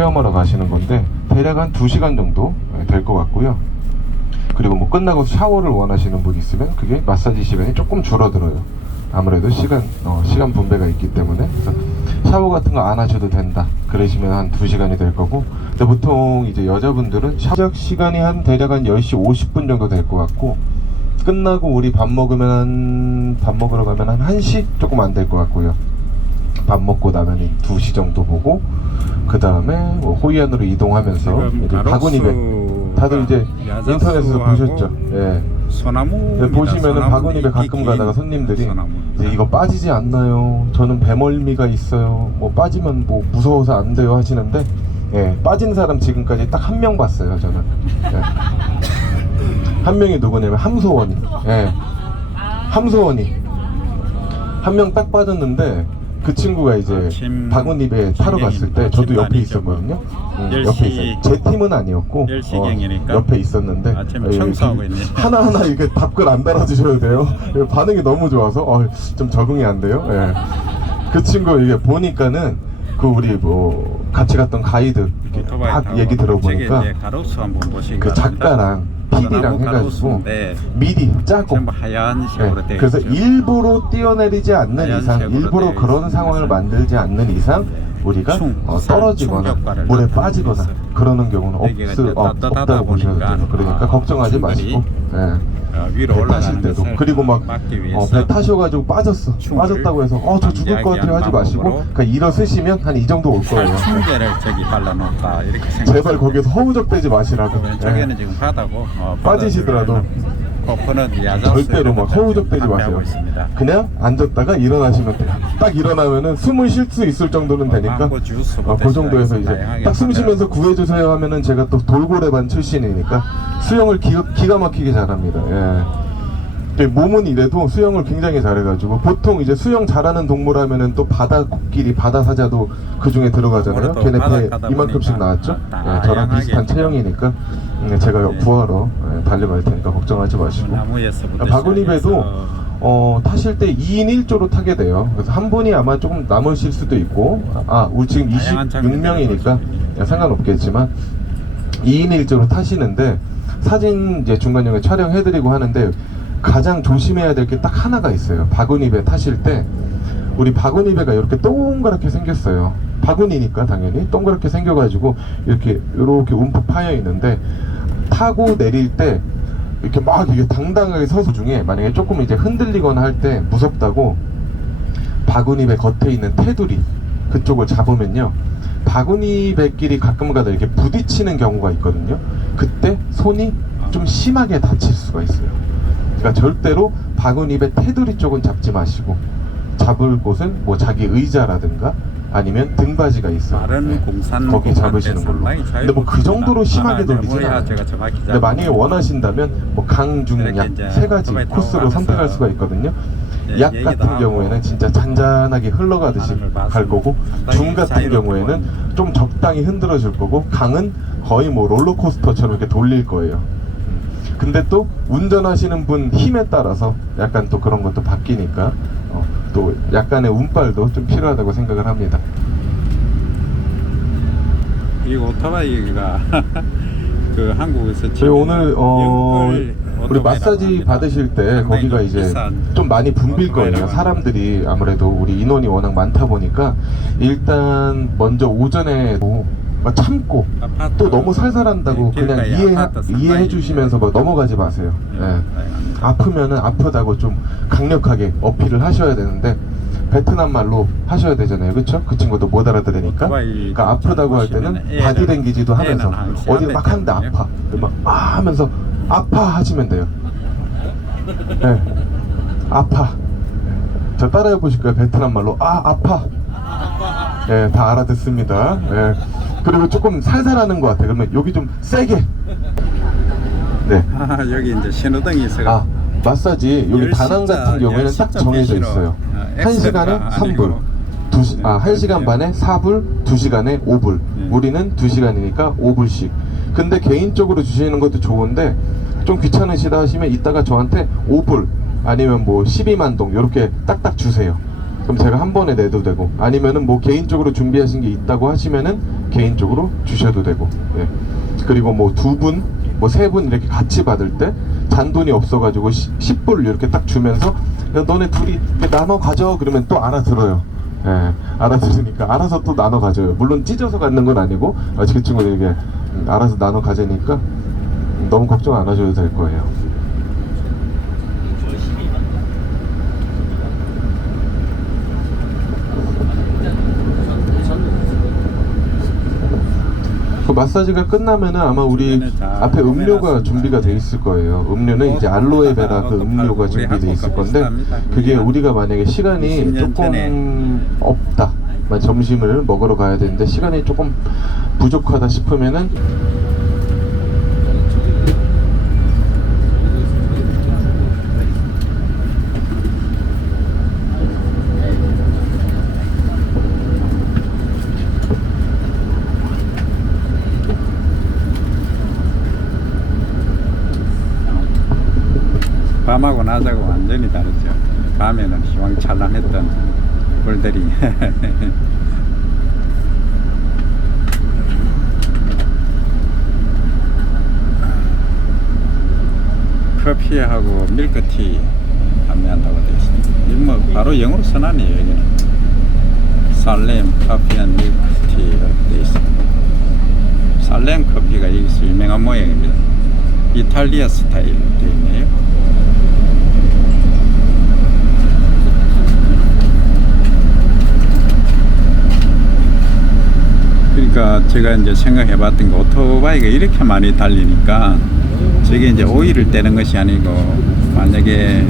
체험하러 가시는 건데 대략 한 2시간 정도 될 것 같고요. 그리고 뭐 끝나고 샤워를 원하시는 분 있으면 그게 마사지 시간이 조금 줄어들어요. 아무래도 시간 분배가 있기 때문에. 그래서 샤워 같은 거 안 하셔도 된다 그러시면 한 2시간이 될 거고, 근데 보통 이제 여자분들은 시작 시간이 한 대략 한 10시 50분 정도 될 것 같고, 끝나고 우리 밥 먹으러 가면 한 1시 조금 안 될 것 같고요. 밥 먹고 나면 2시 정도 보고, 그 다음에 뭐 호이안으로 이동하면서 바구니배, 다들 이제 인터넷에서 보셨죠? 예. 소나무 보시면은 바구니배 가끔 가다가 손님들이 이제 이거 빠지지 않나요? 저는 배멀미가 있어요. 뭐 빠지면 뭐 무서워서 안 돼요 하시는데, 예, 빠진 사람 지금까지 딱 한 명 봤어요 저는. 예. 한 명이 누구냐면 함소원이. 예. 함소원이 한 명 딱 빠졌는데, 그 친구가 이제 바구니배 타러 갔을 때 저도 옆에 있었거든요. 옆에 있어요. 제 팀은 아니었고 옆에 있었는데 하나하나 이렇게 답글 안 달아주셔야 돼요. 반응이 너무 좋아서 좀 적응이 안 돼요. 예. 그 친구 이게 보니까는 그 우리 뭐 같이 갔던 가이드 이렇게 막 얘기 들어보니까 그 작가랑 PD랑 해가지고 미리 짜고, 네, 그래서 일부러 뛰어내리지 않는 이상, 일부러 그런 상황을 만들지 않는 이상 우리가 떨어지거나 물에 빠지거나 그러는 경우는 없다고 보셔도 돼요. 그러니까 걱정하지 마시고, 네. 배 타실 때도, 그리고 막 배 타셔가지고 빠졌다고 해서 저 죽을 것 같아요 하지 마시고, 그러니까 일어서시면 한 이 정도 올 거예요. 제발 거기서 허우적대지 마시라고. 왼쪽에는 지금 바다고 빠지시더라도 절대로 막 허우적대지 마세요. 그냥 앉았다가 일어나시면 돼요. 딱 일어나면은 숨을 쉴 수 있을 정도는 되니까 그 정도에서 이제 딱 숨 쉬면서 구해주세요 하면은 제가 또 돌고래반 출신이니까 수영을 기가 막히게 잘합니다. 예. 몸은 이래도 수영을 굉장히 잘해가지고, 보통 이제 수영 잘하는 동물 하면은 또 바다 코끼리, 바다 사자도 그 중에 들어가잖아요. 걔네 배 이만큼씩 나왔죠. 예, 저랑 비슷한 체형이니까 제가 구하러 달려갈 테니까 걱정하지 마시고. 바구니배도 타실 때 2인 1조로 타게 돼요. 그래서 한 분이 아마 조금 남으실 수도 있고, 우리 지금 26명이니까 상관없겠지만 2인 1조로 타시는데, 사진 이제 중간중간에 촬영해드리고 하는데 가장 조심해야 될 게 딱 하나가 있어요. 바구니배 타실 때 우리 바구니배가 이렇게 동그랗게 생겼어요. 바구니니까 당연히 동그랗게 생겨가지고 이렇게 움푹 파여 있는데, 타고 내릴 때 이렇게 막 이게 당당하게 서서 중에 만약에 조금 이제 흔들리거나 할 때 무섭다고 바구니배 겉에 있는 테두리 그쪽을 잡으면요, 바구니배끼리 가끔가다 이렇게 부딪히는 경우가 있거든요. 그때 손이 좀 심하게 다칠 수가 있어요. 그러니까 절대로 바구니배 테두리 쪽은 잡지 마시고, 잡을 곳은 뭐 자기 의자라든가 아니면 등받이가 있어요. 거기 잡으시는 걸로. 근데 뭐 그 정도로 심하게 돌리진 않아요. 근데 만약에 원하신다면 뭐 강, 중, 약 세 가지 코스로 선택할 수가 있거든요. 약 같은 경우에는 진짜 잔잔하게 흘러가듯이 갈 거고, 중 같은 경우에는 좀 적당히 흔들어 줄 거고, 강은 거의 뭐 롤러코스터처럼 이렇게 돌릴 거예요. 근데 또 운전하시는 분 힘에 따라서 약간 또 그런 것도 바뀌니까 또 약간의 운빨도 좀 필요하다고 생각을 합니다. 이 오토바이가 그 한국에서 저희 오늘 우리 마사지 받으실 때 거기가 이제 좀 많이 붐빌 거예요. 사람들이 아무래도 우리 인원이 워낙 많다 보니까 일단 먼저 오전에 참고, 또 너무 살살한다고 그냥 이해해 주시면서 막 넘어가지 마세요. 예. 아프면은 아프다고 좀 강력하게 어필을 하셔야 되는데, 베트남 말로 하셔야 되잖아요, 그쵸? 그 친구도 못 알아들으니까. 그러니까 아프다고 할 때는 바디랭귀지도 하면서 어디 막 하는데 아파, 막 하면서 아파 하시면 돼요. 예. 아파. 저 따라해 보실까요? 베트남 말로 아파. 예, 다 알아듣습니다. 예. 그리고 조금 살살하는 것 같아요. 그러면 여기 좀 세게. 네. 여기 이제 신호등이 있어요. 마사지 여기 다낭 같은 경우에는 딱 정해져 있어요. 1시간에 3불, 1시간 반에 4불, 2시간에 5불. 우리는 2시간이니까 5불씩. 근데 개인적으로 주시는 것도 좋은데, 좀 귀찮으시다 하시면 이따가 저한테 5불 아니면 뭐 12만 동 이렇게 딱딱 주세요. 그럼 제가 한 번에 내도 되고, 아니면은 뭐 개인적으로 준비하신 게 있다고 하시면은 개인적으로 주셔도 되고. 예. 그리고 뭐 2분, 뭐 3분 이렇게 같이 받을 때 잔돈이 없어가지고 10불 이렇게 딱 주면서 야, 너네 둘이 이렇게 나눠 가져 그러면 또 알아들어요. 예, 알아들으니까 알아서 또 나눠 가져요. 물론 찢어서 갖는 건 아니고 그 친구들에게 알아서 나눠 가지니까 너무 걱정 안 하셔도 될 거예요. 그 마사지가 끝나면은 아마 우리 앞에 음료가 준비가 돼 있을 거예요. 음료는 이제 알로에베라 그 음료가 준비돼 있을 건데, 그게 우리가 만약에 시간이 조금 없다, 점심을 먹으러 가야 되는데 시간이 조금 부족하다 싶으면은 밤하고 낮하고 완전히 다르죠. 밤에는 희망찬란했던 불들이 커피하고 밀크티 판매한다고 되어 있습니다. 뭐 바로 영어로 써놨네요. 여기는 살렘 커피 앤 밀크티 되어 있습니다. 살렘 커피가 여기서 유명한 모양입니다. 이탈리아 스타일 되어 있네요. 그러니까 제가 이제 생각해봤던 게, 오토바이가 이렇게 많이 달리니까 저게 이제 오일을 떼는 것이 아니고, 만약에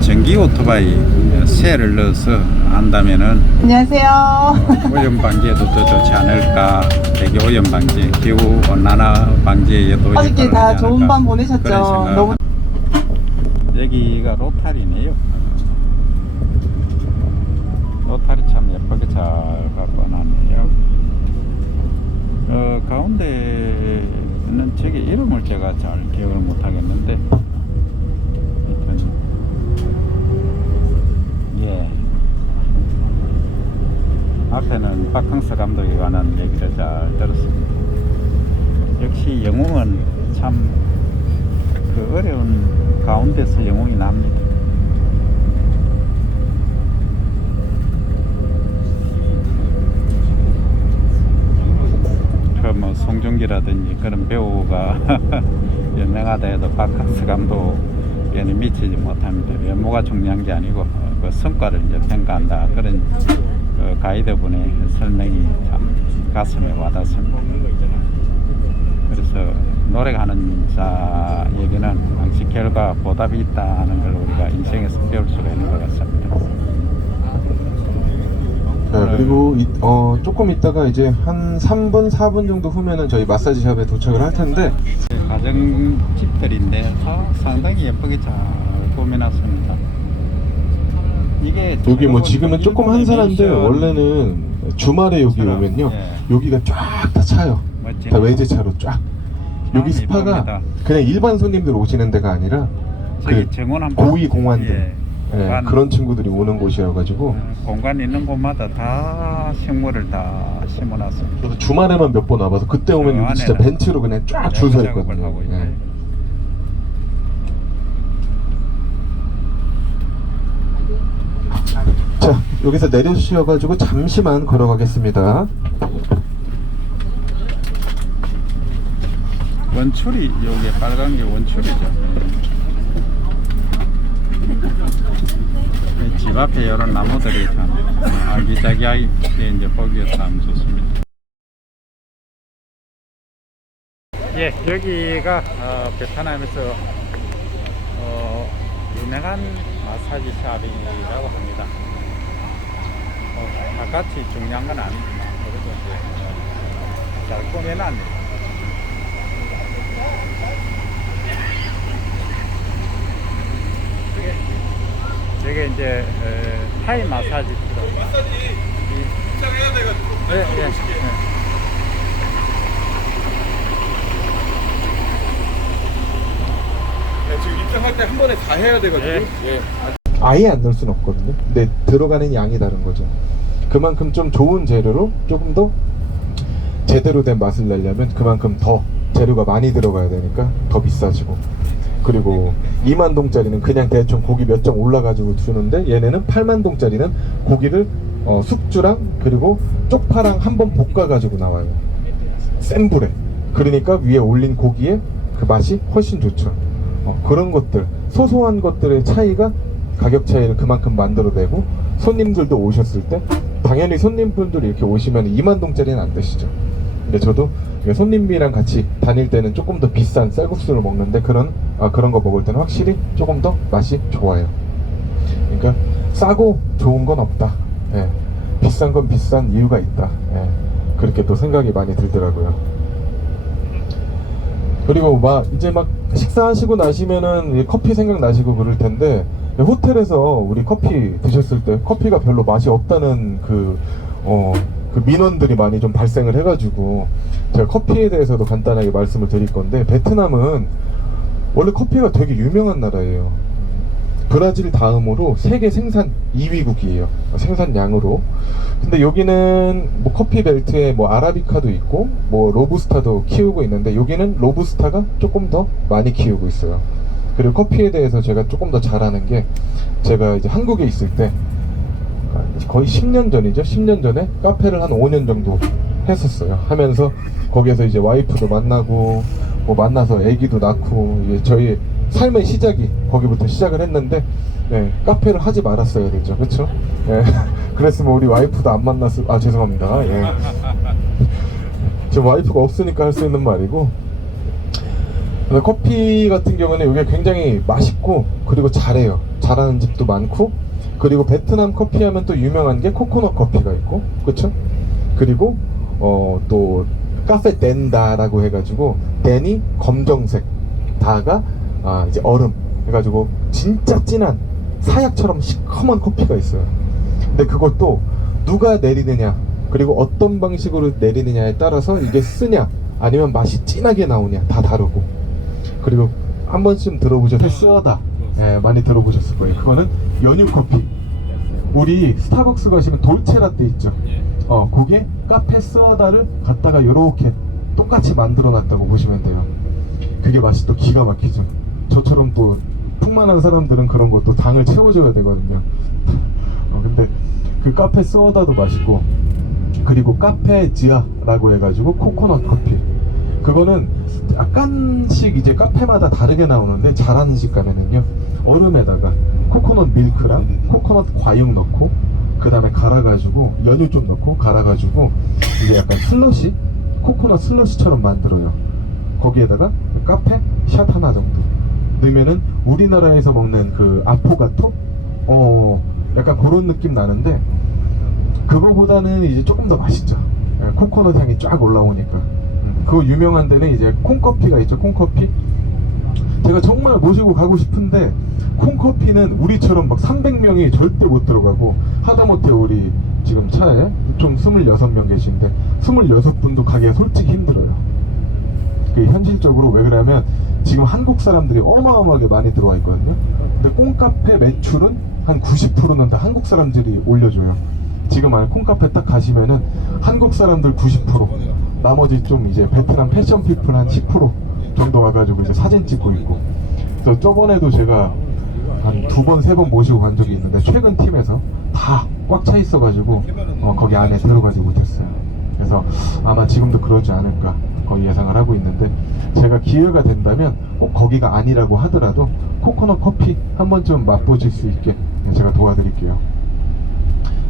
전기 오토바이 셀을 넣어서 한다면은 안녕하세요. 오염 방지에도 더 좋지 않을까. 대기 오염 방지, 기후 온난화 방지에도 어저께 다 좋은 밤 보내셨죠? 너무 여기가 로타리네요. 로타리 참 예쁘게 잘 갖고 놨네요. 가운데는 저게 이름을 제가 잘 기억을 못 하겠는데, 예, 앞에는 박항서 감독에 관한 얘기를 잘 들었습니다. 역시 영웅은 참 그 어려운 가운데서 영웅이 납니다. 뭐 송중기라든지 그런 배우가 유명하다 해도 박항서 감독에는 미치지 못합니다. 외모가 중요한 게 아니고 그 성과를 이제 평가한다, 그런 가이드분의 설명이 참 가슴에 와닿습니다. 그래서 노력하는 자 얘기는 항시 결과 보답이 있다는 걸 우리가 인생에서 배울 수가 있는 것 같습니다. 네, 그리고 조금 있다가 이제 한 3분, 4분 정도 후면은 저희 마사지샵에 도착을 할 텐데, 가정집들인데 상당히 예쁘게 잘 꾸며놨습니다. 이게 여기 뭐 지금은 조금 한산한데 원래는 주말에 여기 오면요, 예. 여기가 쫙 다 차요. 다 외제차로 쫙. 여기 스파가 이쁩니다. 그냥 일반 손님들 오시는 데가 아니라 그 정원 한번, 고위 공환들, 예. 예, 그런 친구들이 오는 곳이어가지고 공간 있는 곳마다 다 식물을 다 심어놨습니다. 저도 주말에만 몇 번 와봐서 그때 오면 여기 진짜 벤치로 그냥 쫙 줄 서 있거든요. 예. 자, 여기서 내려주셔가지고 잠시만 걸어가겠습니다. 원추리, 여기 빨간 게 원추리죠. 집 앞에 이런 나무들이 참 아기자기하게 이제 보기에 참 좋습니다. 예, 여기가 베트남에서 유명한 마사지 샵이라고 합니다. 바깥이 중요한 건 아닙니다. 그래도 이제 잘 꾸며놨네요. 저게 이제 타이 마사지. 마사지 입장해야 돼가지고. 예. 지금 입장할 때 한 번에 다 해야 돼가지고. 예. 예. 아예 안 넣을 수는 없거든요. 근데 들어가는 양이 다른 거죠. 그만큼 좀 좋은 재료로 조금 더 제대로 된 맛을 내려면 그만큼 더 재료가 많이 들어가야 되니까 더 비싸지고, 그리고 2만동짜리는 그냥 대충 고기 몇 점 올라가지고 주는데 얘네는 8만동짜리는 고기를 숙주랑 그리고 쪽파랑 한번 볶아가지고 나와요. 센 불에. 그러니까 위에 올린 고기의 그 맛이 훨씬 좋죠. 그런 것들, 소소한 것들의 차이가 가격 차이를 그만큼 만들어내고, 손님들도 오셨을 때 당연히 손님분들이 이렇게 오시면 2만동짜리는 안 드시죠. 근데 저도 손님이랑 같이 다닐 때는 조금 더 비싼 쌀국수를 먹는데 그런 거 먹을 때는 확실히 조금 더 맛이 좋아요. 그러니까 싸고 좋은 건 없다. 예. 비싼 건 비싼 이유가 있다. 예. 그렇게 또 생각이 많이 들더라고요. 그리고 이제 식사하시고 나시면은 커피 생각나시고 그럴 텐데, 호텔에서 우리 커피 드셨을 때 커피가 별로 맛이 없다는 그 민원들이 많이 좀 발생을 해가지고 제가 커피에 대해서도 간단하게 말씀을 드릴 건데, 베트남은 원래 커피가 되게 유명한 나라예요. 브라질 다음으로 세계 생산 2위국이에요. 생산량으로. 근데 여기는 커피 벨트에 아라비카도 있고 로부스타도 키우고 있는데, 여기는 로부스타가 조금 더 많이 키우고 있어요. 그리고 커피에 대해서 제가 조금 더 잘 아는 게, 제가 이제 한국에 있을 때 거의 10년 전이죠. 10년 전에 카페를 한 5년 정도 했었어요. 하면서 거기에서 이제 와이프도 만나고 만나서 아기도 낳고, 이제 저희 삶의 시작이 거기부터 시작을 했는데, 네, 카페를 하지 말았어야 되죠. 그렇죠? 예. 그랬으면 우리 와이프도 안 만났을. 죄송합니다. 예. 지금 와이프가 없으니까 할 수 있는 말이고, 커피 같은 경우는 이게 굉장히 맛있고, 그리고 잘해요. 잘하는 집도 많고, 그리고 베트남 커피 하면 또 유명한 게 코코넛 커피가 있고, 그쵸? 그리고 또 카페 덴다라고 해가지고, 덴이 검정색, 다가 이제 얼음 해가지고 진짜 진한 사약처럼 시커먼 커피가 있어요. 근데 그것도 누가 내리느냐, 그리고 어떤 방식으로 내리느냐에 따라서 이게 쓰냐 아니면 맛이 진하게 나오냐 다 다르고. 그리고 한 번쯤 들어보셨을 쓰어다, 예, 많이 들어보셨을 거예요. 그거는 연유 커피. 우리 스타벅스 가시면 돌체라떼 있죠. 그게 카페 쓰어다를 갖다가 요렇게 똑같이 만들어 놨다고 보시면 돼요. 그게 맛이 또 기가 막히죠. 저처럼 또 풍만한 사람들은 그런 것도 당을 채워줘야 되거든요. 근데 그 카페 소다도 맛있고, 그리고 카페 지아라고 해가지고 코코넛 커피, 그거는 약간씩 이제 카페마다 다르게 나오는데, 잘하는 집 가면은요 얼음에다가 코코넛 밀크랑 코코넛 과육 넣고, 그 다음에 갈아가지고 연유 좀 넣고 갈아가지고 이제 약간 슬러시, 코코넛 슬러시처럼 만들어요. 거기에다가 카페 샷 하나 정도 넣으면은 우리나라에서 먹는 그 아포가토? 약간 그런 느낌 나는데, 그거보다는 이제 조금 더 맛있죠. 코코넛 향이 쫙 올라오니까. 그거 유명한 데는 이제 콩커피가 있죠. 콩커피. 제가 정말 모시고 가고 싶은데, 콩커피는 우리처럼 300명이 절대 못 들어가고, 하다못해 우리 지금 차에 좀 26명 계신데 26분도 가기가 솔직히 힘들어요. 현실적으로. 왜 그러냐면 지금 한국 사람들이 어마어마하게 많이 들어와 있거든요. 근데 콩카페 매출은 한 90%는 다 한국 사람들이 올려줘요. 지금 콩카페 딱 가시면은 한국 사람들 90%, 나머지 좀 이제 베트남 패션 피플 한 10% 정도 와가지고 이제 사진 찍고 있고. 그래서 저번에도 제가 한 2번, 3번 모시고 간 적이 있는데, 최근 팀에서 다 꽉 차 있어가지고 거기 안에 들어가지 못했어요. 그래서 아마 지금도 그러지 않을까 거의 예상을 하고 있는데, 제가 기회가 된다면 꼭 거기가 아니라고 하더라도 코코넛 커피 한 번쯤 맛보실 수 있게 제가 도와드릴게요.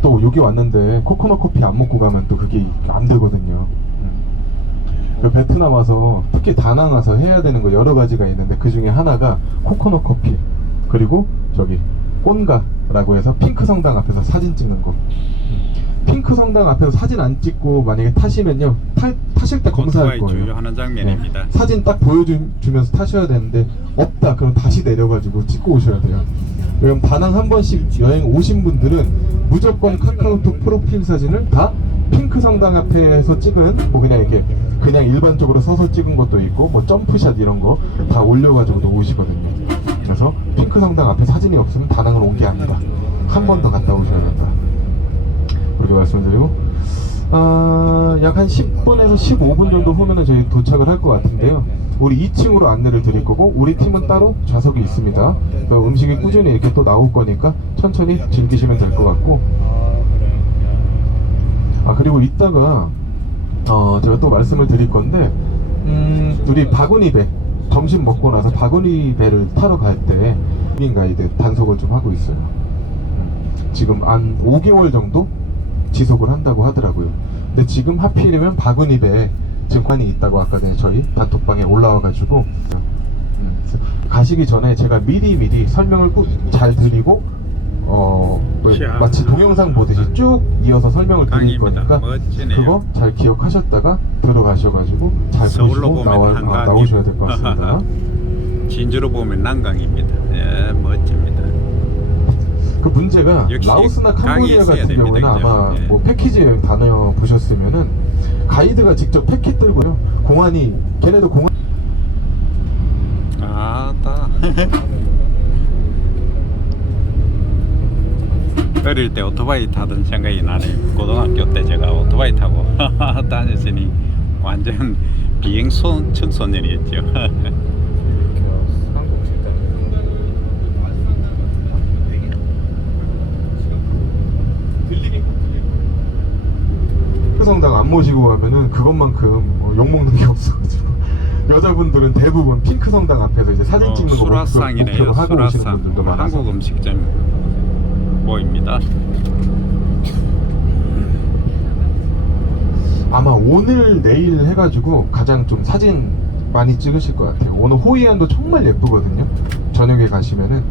또 여기 왔는데 코코넛 커피 안 먹고 가면 또 그게 안 되거든요. 베트남 와서 특히 다낭 와서 해야 되는 거 여러 가지가 있는데, 그 중에 하나가 코코넛 커피, 그리고 저기 꼰가라고 해서 핑크 성당 앞에서 사진 찍는 거. 핑크 성당 앞에서 사진 안 찍고 만약에 타시면요, 타실 때 검사할 거예요. 주요하는 장면입니다. 네, 사진 딱 보여주면서 타셔야 되는데, 없다 그럼 다시 내려가지고 찍고 오셔야 돼요. 그럼 다낭 한 번씩 여행 오신 분들은 무조건 카카오톡 프로필 사진을 다 핑크 성당 앞에서 찍은, 그냥 이렇게 그냥 일반적으로 서서 찍은 것도 있고 점프샷 이런 거 다 올려가지고도 오시거든요. 그래서 오셔서 핑크 성당 앞에 사진이 없으면 다낭을 온 게 아니다. 한 번 더 갔다 오셔야 된다. 그렇게 말씀드리고 약 한 10분에서 15분 정도 후면은 저희 도착을 할 것 같은데요. 우리 2층으로 안내를 드릴 거고 우리 팀은 따로 좌석이 있습니다. 또 음식이 꾸준히 이렇게 또 나올 거니까 천천히 즐기시면 될 것 같고 그리고 이따가 제가 또 말씀을 드릴 건데 우리 바구니 배 점심 먹고 나서 바구니 배를 타러 갈 때 가이드 단속을 좀 하고 있어요. 지금 한 5개월 정도 지속을 한다고 하더라고요. 근데 지금 하필이면 바구니 배에 증권이 있다고 아까 전에 저희 단톡방에 올라와가지고 가시기 전에 제가 미리 설명을 꼭 잘 드리고 마치 동영상 보듯이 쭉 이어서 설명을 드릴 거니까 멋지네요. 그거 잘 기억하셨다가 들어가셔가지고 잘 보시고 나오셔야 될 것 같습니다. 진주로 보면 난강입니다. 예, 멋집니다. 그 문제가 역시 라오스나 강이 캄보디아 있어야 같은 됩니다, 경우는 그죠? 아마 예. 뭐 패키지 여행 다녀보셨으면은 가이드가 직접 패킷 들고요. 공안이 걔네도 공안 아따. 어릴 때 오토바이 타던 생각이 나네요. 고등학교 때 제가 오토바이 타고 다녔으니 완전 비행 청소년이었죠. 성당 안 모시고 가면은 그것만큼 욕먹는 게 없어가지고 여자분들은 대부분 핑크 성당 앞에서 이제 사진 찍는 거 수라상이네요. 목표로 하고 오시는 수라상. 분들도 많아서 한국 음식점 보입니다. 아마 오늘 내일 해가지고 가장 좀 사진 많이 찍으실 것 같아요. 오늘 호이안도 정말 예쁘거든요. 저녁에 가시면은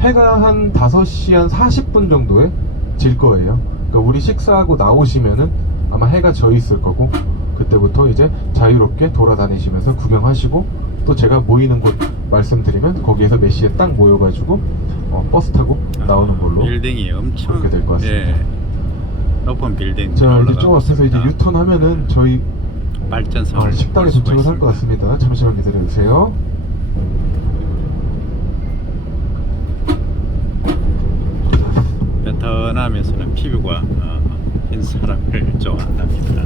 해가 한 5시 한 40분 정도에 질 거예요. 그러니까 우리 식사하고 나오시면은 아마 해가 져 있을 거고 그때부터 이제 자유롭게 돌아다니시면서 구경하시고 또 제가 모이는 곳 말씀드리면 거기에서 몇 시에 딱 모여가지고 버스 타고 나오는 걸로 빌딩이 엄청 그렇게 될 것 같습니다. 예, 높은 빌딩. 자 이제 쭉 앞에서 이제 유턴하면은 저희 발전소 식당에 도착을 할 것 같습니다. 잠시만 기다려주세요. 베트남에서는 피부가 흰 사람을 좋아한답니다.